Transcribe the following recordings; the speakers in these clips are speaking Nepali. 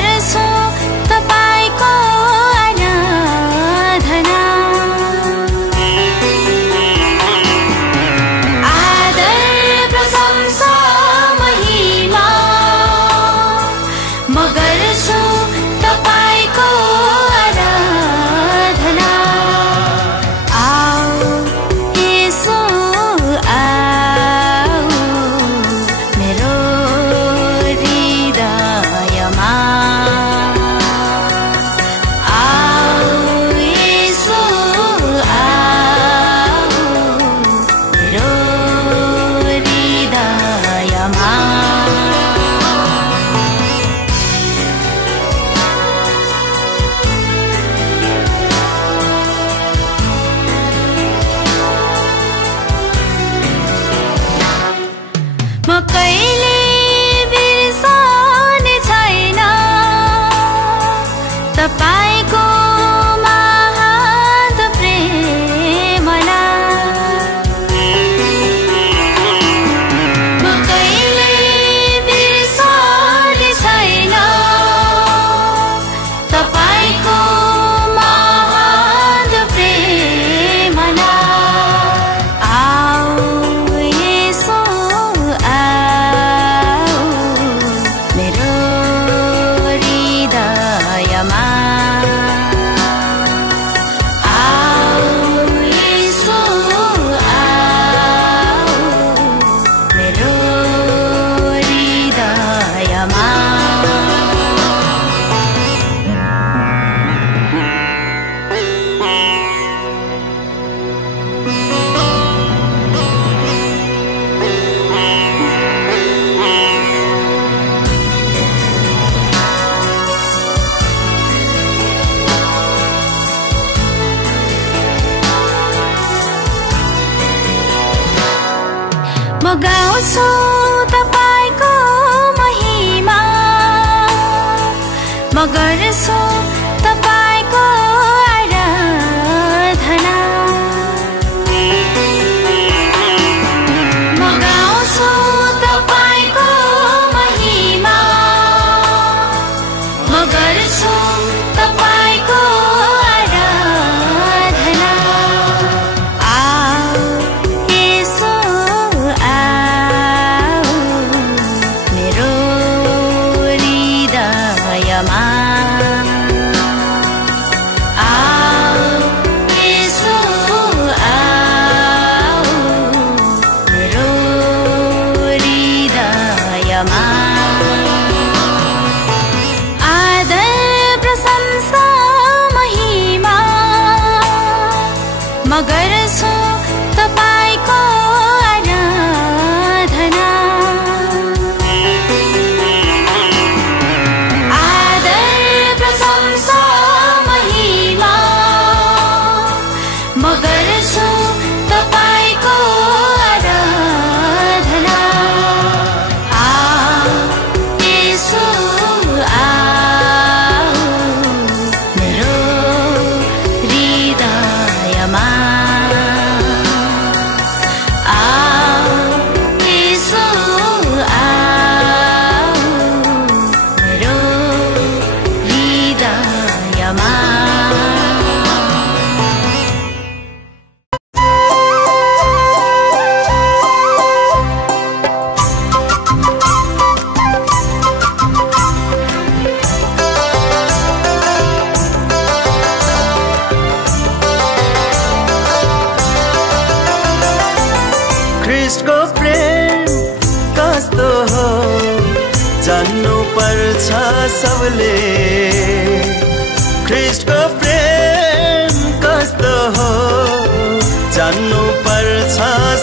गर्छु तपाईको आराधना। आदर प्रशंसा महिमा म गर्छु तपाईको आराधना। आओ येशू आओ मेरो हृदयमा। आओ येशू आओ मेरो हृदयमा। म कहिले बिर्सने छैन तपाईको महान प्रेमलाई। म कहिले बिर्सने छैन तपाईको महान प्रेमलाई। आओ येशू आओ मेरो हृदयमा। आओ येशू आओ मेरो हृदयमा। म गाउँछु तपाईको महिमा म गर्छु तपाईको आराधना। म गाउँछु तपाईको महिमा म गर्छु तपाईको आराधना। आओ येशू आओ मेरो हृदयमा। आओ येशू आओ मेरो हृदयमा। आदर प्रशंसा महिमा म गर्छु तपाईको आराधना। आदर प्रशंसा महिमा म गर्छु तपाईको आराधना। आओ येशू आओ मेरो हृदयमा। आओ येशू आओ मेरो हृदयमा। ख्रीष्टको प्रेम कस्तो हो जान्नु पर्छ सबले। ख्रीष्टको प्रेम कस्तो हो जान्नु पर्छ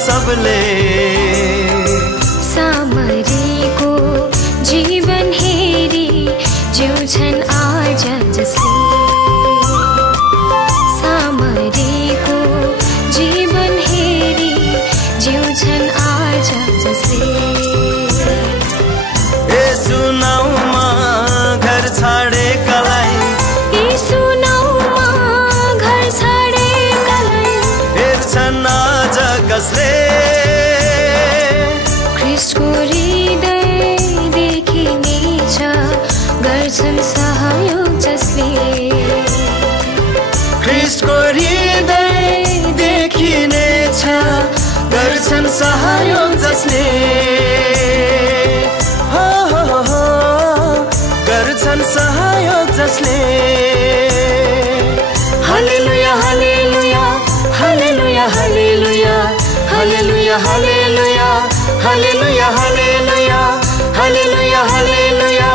सबले। सामरीको जीवन हेरी जिउँछन् आज जसले। सामरीको जीवन हेरी जिउँछन् आज जसले। येशू नाउँमा घर छाडेकालाई। येशू नाउँमा घर छाडेकालाई हेर्छन् आज कसले। ख्रीष्टको हृदय देखिनेछ गर्छन् सहयोग जसले ख्रीष्टको हृदय देखिनेछ गर्छन् सहयोग जसले हो हो हो गर्छन् सहयोग जसले हालेलुया हालेलुया हालेलुया हालेलुया हालेलुया हालेलुया हालेलुया हालेलुया हालेलुया हालेलुया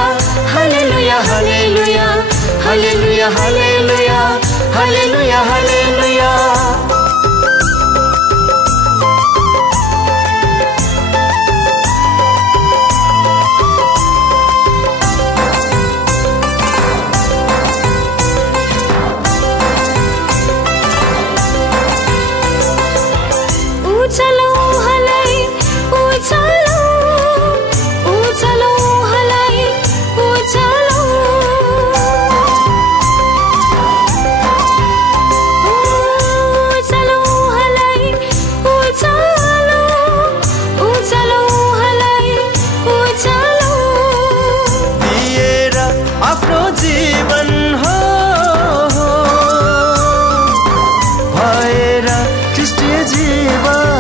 हालेलुया हालेलुया हालेलुया हालेलुया हालेलुया हालेलुया उचालो हलाई उचालो उचालो हलाई उचालो उचालो हलाई उचालो उचालो हलाई उचालो दिएर आफ्नो जीवन हो भएर ख्रीष्टीय जीवन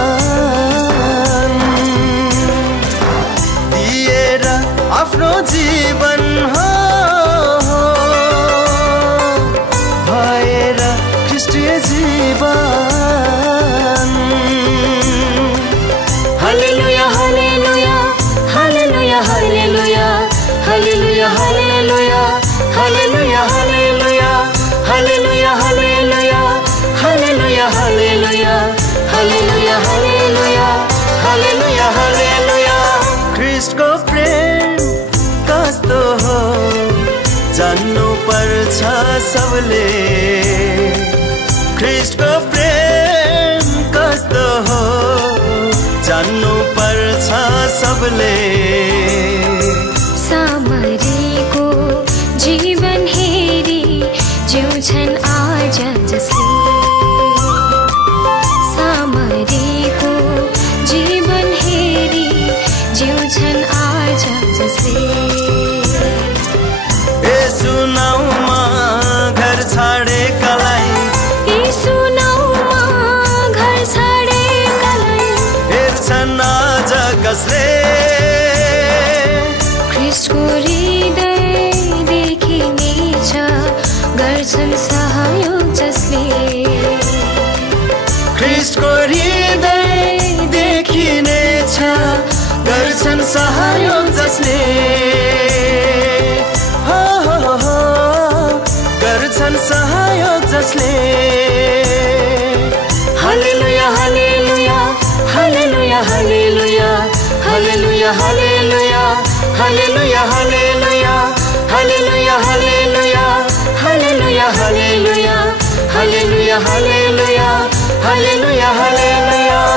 दिएर आफ्नो जीवन हो भएर ख्रीष्टीय जीवन हालेलुया हालेलुया हालेलुया हालेलुया हालेलुया हालेलुया हालेलुया हालेलुया हालेलुया हालेलुया हालेलुया हालेलुया हालेलुया हालेलुया हालेलुया हालेलुया ख्रीष्टको प्रेम कस्तो हो जान्नु पर्छ सबले ख्रीष्टको प्रेम कस्तो हो जान्नु पर्छ सबले सामरीको जीवन हेरी जिउँछन् आज जसले सामरीको जीवन हेरी जिउँछन् आज जसले यसु नाउँमा घर छाडेकालाई यसु नाउँमा घर छाडेकालाई हेर्छन् आज कसले ख्रीष्टको हृदय देखिनेछ गर्छन् सहयोग जसले ख्रीष्टको हृदय देखिनेछ गर्छन् सहयोग जसले हो हो हो गर्छन् सहयोग जसले हालेलुया हालेलुया हालेलुया हालेलुया हालेलुया हालेलुया हालेलुया हालेलुया हालेलुया हालेलुया हालेलुया हालेलुया हालेलुया हालेलुया हालेलुया हालेलुया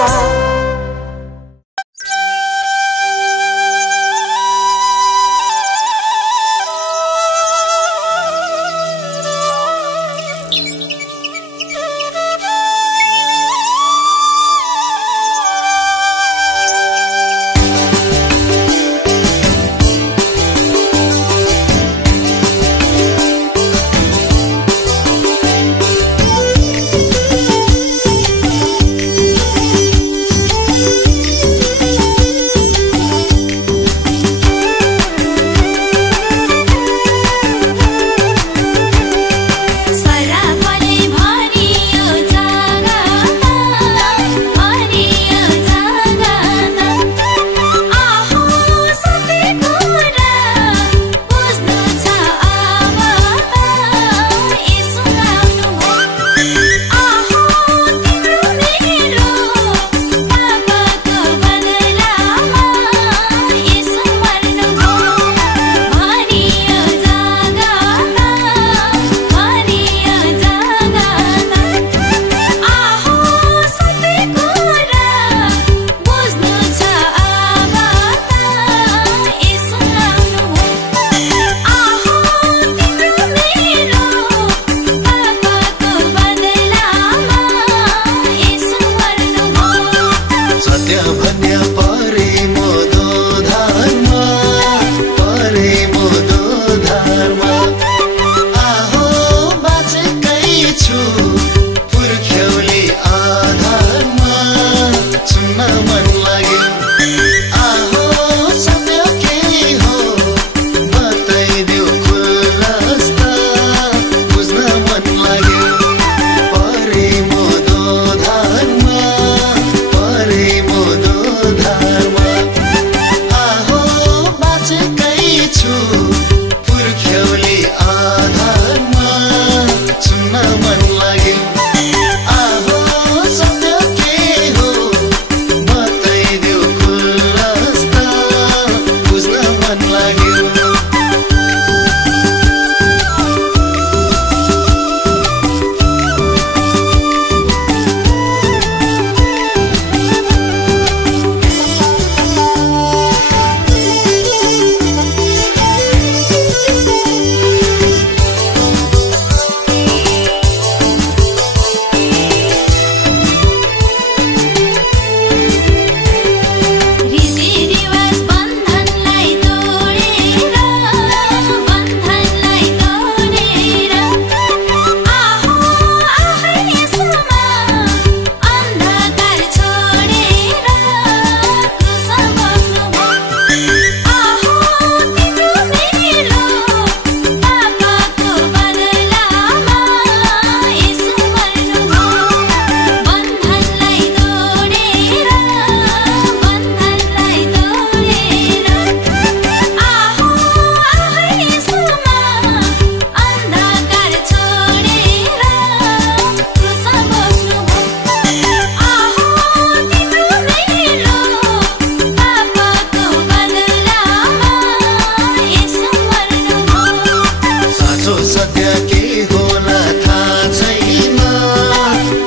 साँचो सत्य के होला थाहा छैन,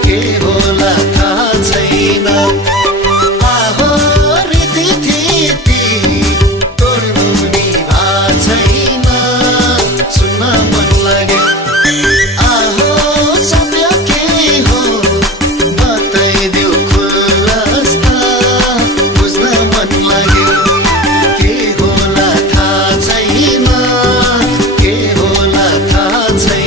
के होला थाहा छैन। आहो रीतिथिति तोड्नु नि भा छैन, सुन्न मन लाग्यो। आहो सत्य के हो बताइदेऊ खुलस्त, बुझ्न मन लाग्यो। के होला थाहा छैन, के होला थाहा छैन।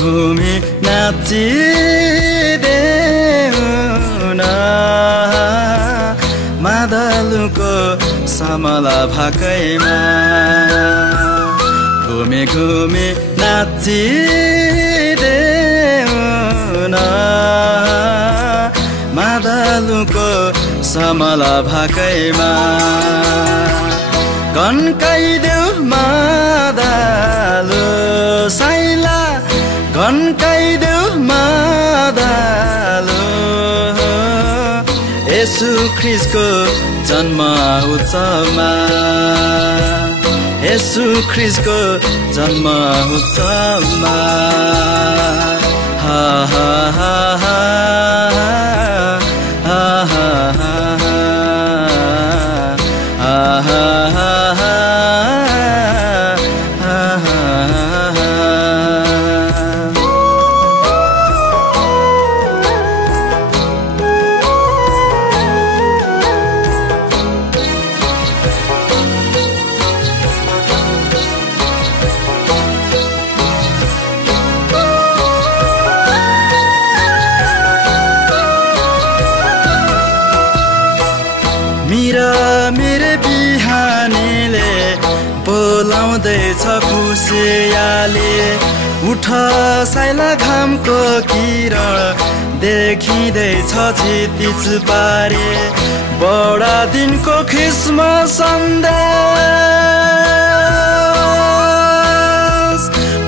घुमी नाचिदेऊ न मादलुको समला भाकैमा घुमी घुमी नाचिदेऊ न मादलुको समला भाकैमा गन्काइदेऊ मादलु साइला गन्काइदेऊ मादलु येशू ख्रीष्टको जन्म उत्सवमा येशू ख्रीष्टको जन्म उत्सवमा हा हा हा हा हा हा हा मेरे बिहानीले बोलाउँदैछ खुसियाले उठ साइला घामको किरण देखिँदैछ क्षितिज पारे बडा दिनको ख्रिसमस सन्देश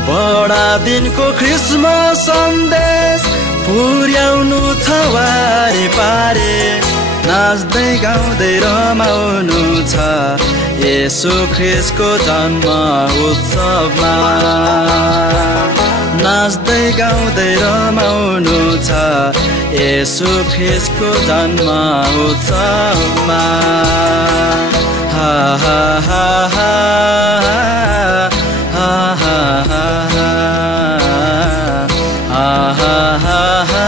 बडा दिनको ख्रिसमस सन्देश पुर्याउनु छ वारे पारे नाच्दै गाउँदै रमाउनु छ येशू ख्रीष्टको जन्म उत्सवमा नाच्दै गाउँदै रमाउनु छ येशू ख्रीष्टको जन्म उत्सवमा हा हा हा हा हा हा हा हा हा हा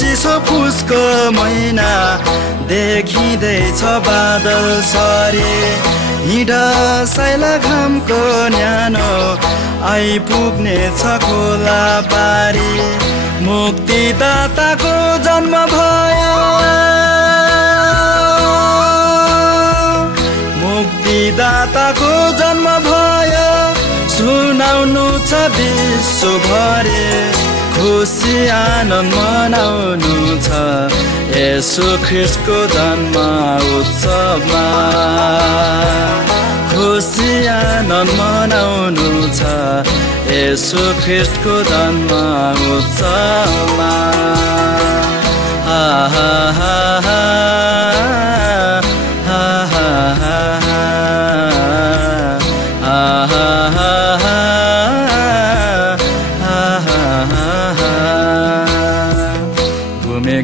चिसो पुसको महिना देखिँदैछ बादल सरे हिँड साइला घामको न्यानो आइपुग्नेछ खोला पारी मुक्तिदाताको जन्म भयो मुक्तिदाताको जन्म भयो सुनाउनु छ विश्वभरि खुसी आनन्द मनाउनु छ येशू ख्रीष्टको जन्म उत्सवमा खुसी आनन्द मनाउनु छ येशू ख्रीष्टको जन्म उत्सवमा हा हा हा हा हा हा हा हा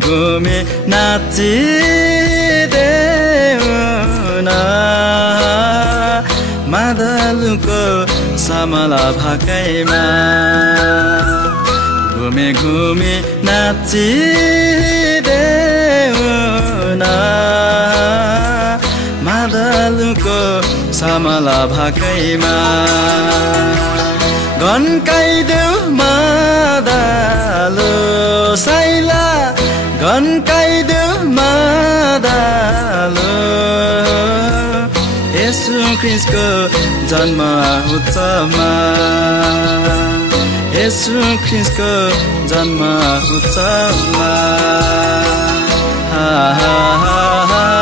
घुमे नाचिदेऊ न मादलुको समला भाकैमा घुमे घुमे नाचिदेऊ न मादलुको समला भाकैमा गन्काइदेऊ मादलु साइला गन्काइदेऊ मादलु येशू ख्रीष्टको जन्म उत्सवमा येशू ख्रीष्टको जन्म उत्सवमा हा हा हा हा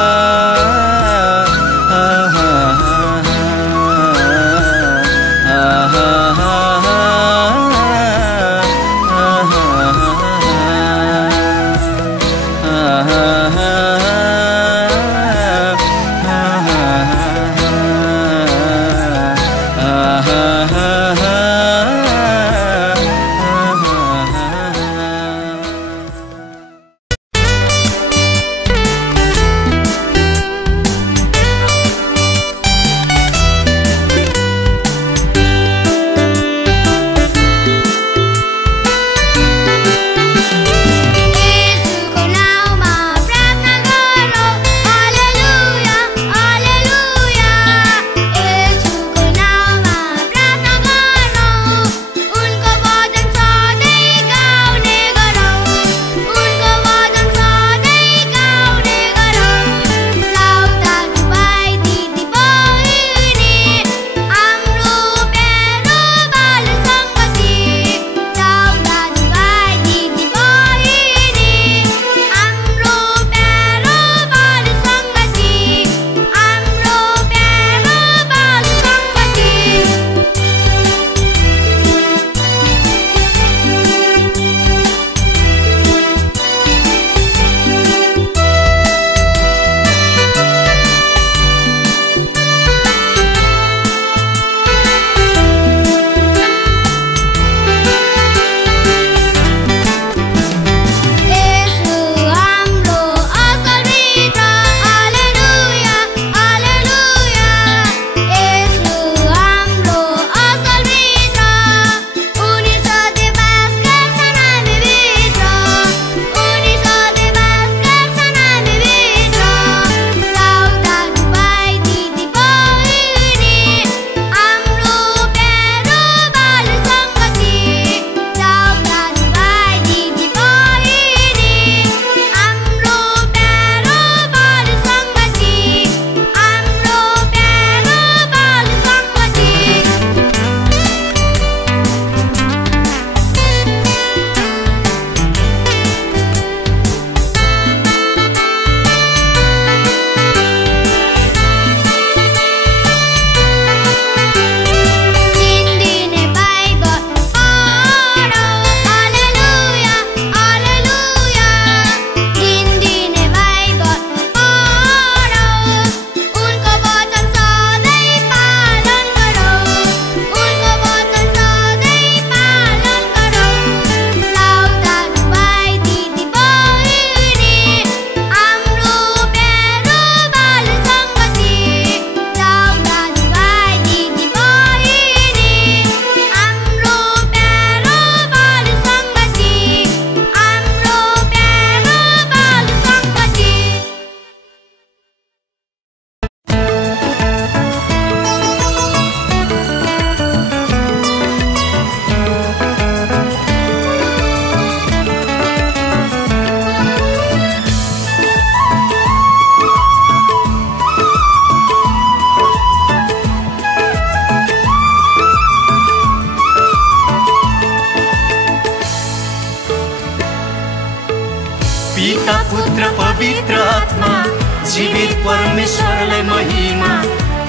परमेश्वरलाई महिमा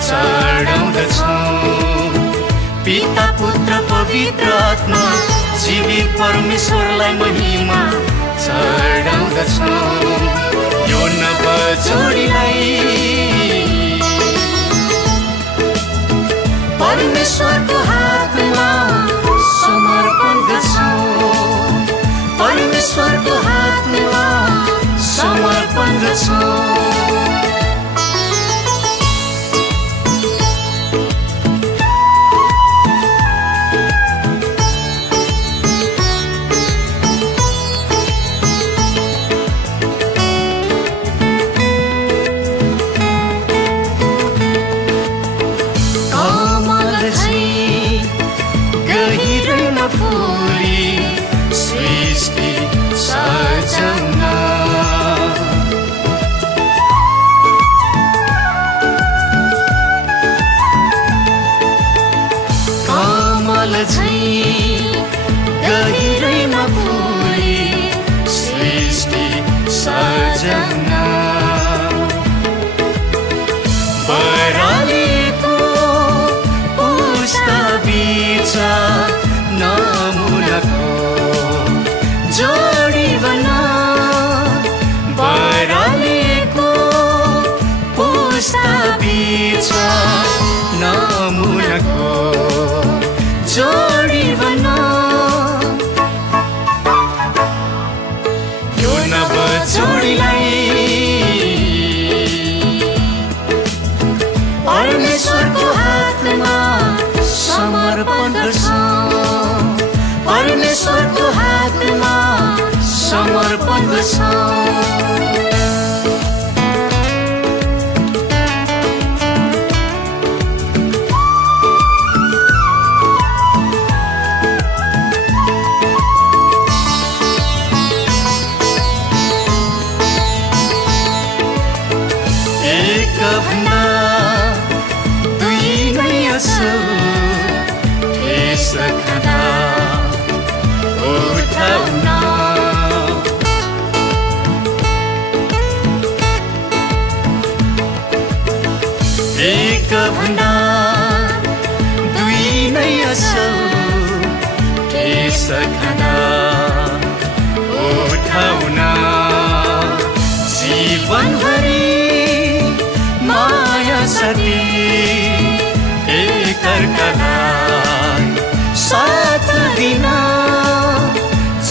चढाउँदछौँ। पिता पुत्र पवित्र आत्मा जीवित परमेश्वरलाई महिमा चढाउँदछौँ। यो नवजोडीलाई परमेश्वरको हातमा समर्पण गर्छौँ। परमेश्वरको हातमा समर्पण गर्छौँ। बरालेको पुस्ता बीच नमुनाको जोडी बना। बरालेको पुस्ता बीच नमुनाको जोडी बना। यो नवजोडीलाई परमेश्वरको हातमा समर्पण गर्छौँ। परमेश्वरको हातमा समर्पण गर्छौँ। एक भन्दा दुई नै असल ठेस खाना उठाउन। जीवनभरि माया साथी एकअर्कालाई साथ दिन।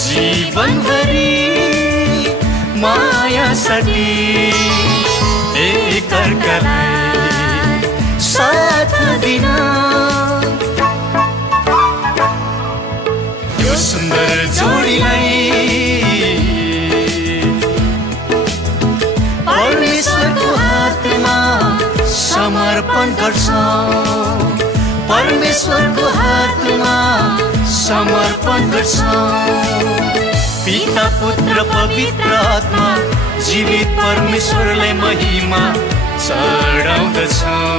जीवनभरि माया साथी एकअर्कालाई साथ दिन। यो सुन्दर जोडीलाई परमेश्वरको हातमा समर्पण गर्छौँ। परमेश्वरको हातमा समर्पण गर्छौँ। पिता पुत्र पवित्र आत्मा जीवित परमेश्वरलाई महिमा चढाउँदछौँ।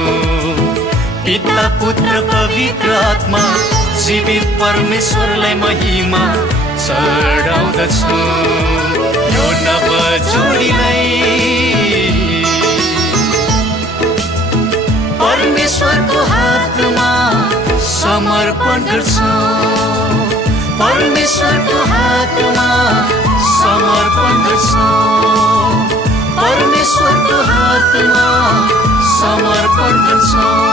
पिता पुत्र पवित्र आत्मा जीवित परमेश्वरलाई महिमा चढाउँदछौँ। यो नवजोडीलाई परमेश्वरको हातमा समर्पण गर्छौँ। परमेश्वरको हातमा समर्पण गर्छौँ। परमेश्वरको हातमा समर्पण गर्छौँ।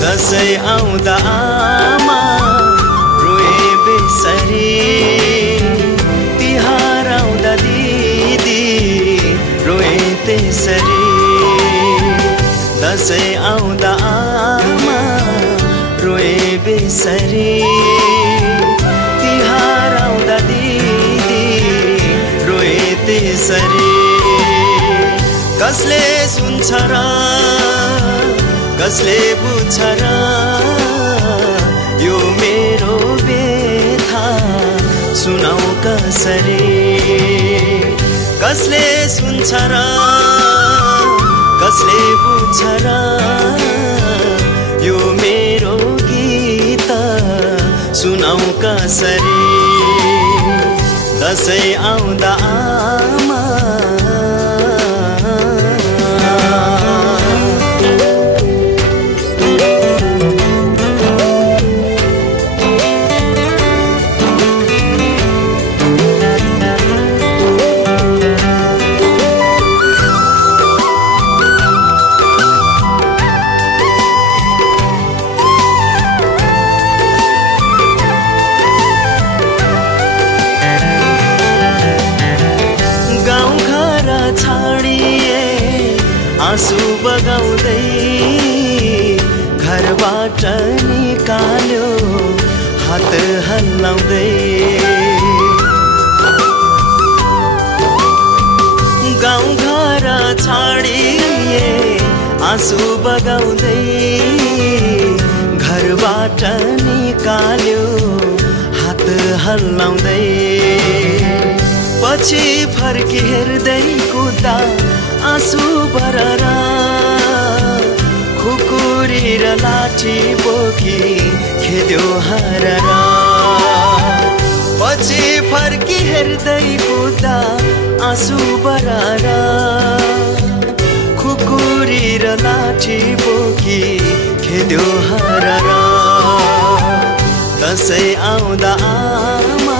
दसैँ आउँदा आमा रोए बेसरी, तिहार आउँदा दिदी रोए त्यसरी। दसैँ आउँदा आमा रोए बेसरी, तिहार आउँदा दिदी रोए त्यसरी। कसले सुन्छ र कसले बुझ्छ र यो मेरो व्यथा सुनाऊ कसरी कसले सुन्छ र कसले बुझ्छ र यो मेरो गीत सुनाऊ कसरी दशैं आउँदा आमा आँसु बगाउँदै घरबाट निकाल्यो हात हल्लाउँदै गाउँ घर छाडिए आँसु बगाउँदै घरबाट निकाल्यो हात हल्लाउँदै पछि फर्की हेर्दै कुदा आँसु भरर खुकुरी र लाठी बोकी खेद्यो हरर पछि फर्की हेर्दै कुदा आँसु भरर खुकुरी र लाठी बोकी खेद्यो हरर दशैं आउँदा आमा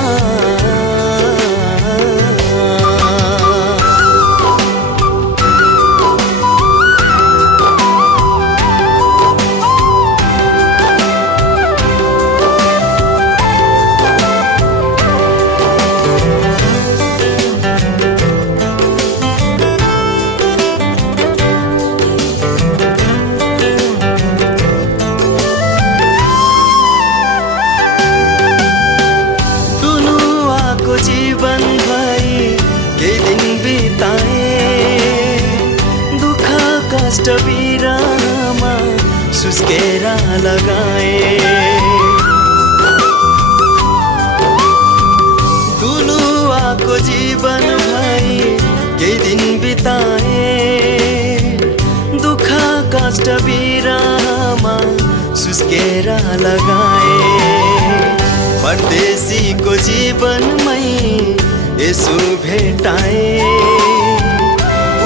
कष्ट बिरामा सुस्केरा लगाए दुलुवाको जीवन भई केही दिन बिताए दुःख कष्ट बिरामा सुस्केरा लगाए परदेशीको जीवनमै यसो भेटाए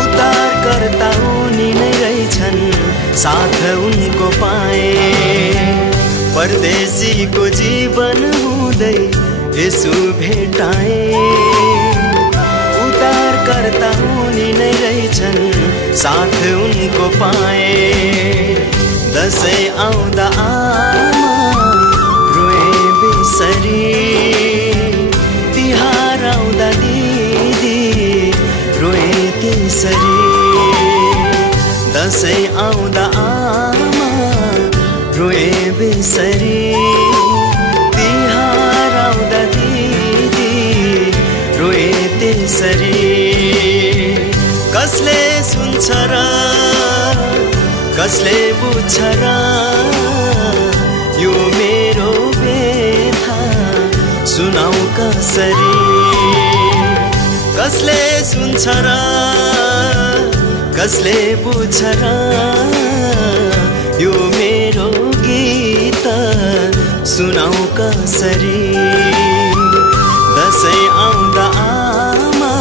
उद्धार कर्ता उनी नै रहेछन् साथ उनको पाए परदेशीको जीवन हुँदै यसो भेटाए उद्धार कर्ता उनी नै रहेछन् साथ उनको पाए दशैं आउँदा आमा रोए बेसरी तिहार आउँदा दिदी रोए त्यसरी दशैं आउँदा आमा रोए बेसरी तिहार आउँदा दिदी रोए त्यसरी कसले सुन्छ र कसले बुझ्छ र यो मेरो व्यथा सुनाऊ कसरी कसले सुन्छ र कसले बुझ्छ र यो मेरो गीत सुनाऊ कसरी दशैं आउँदा आमा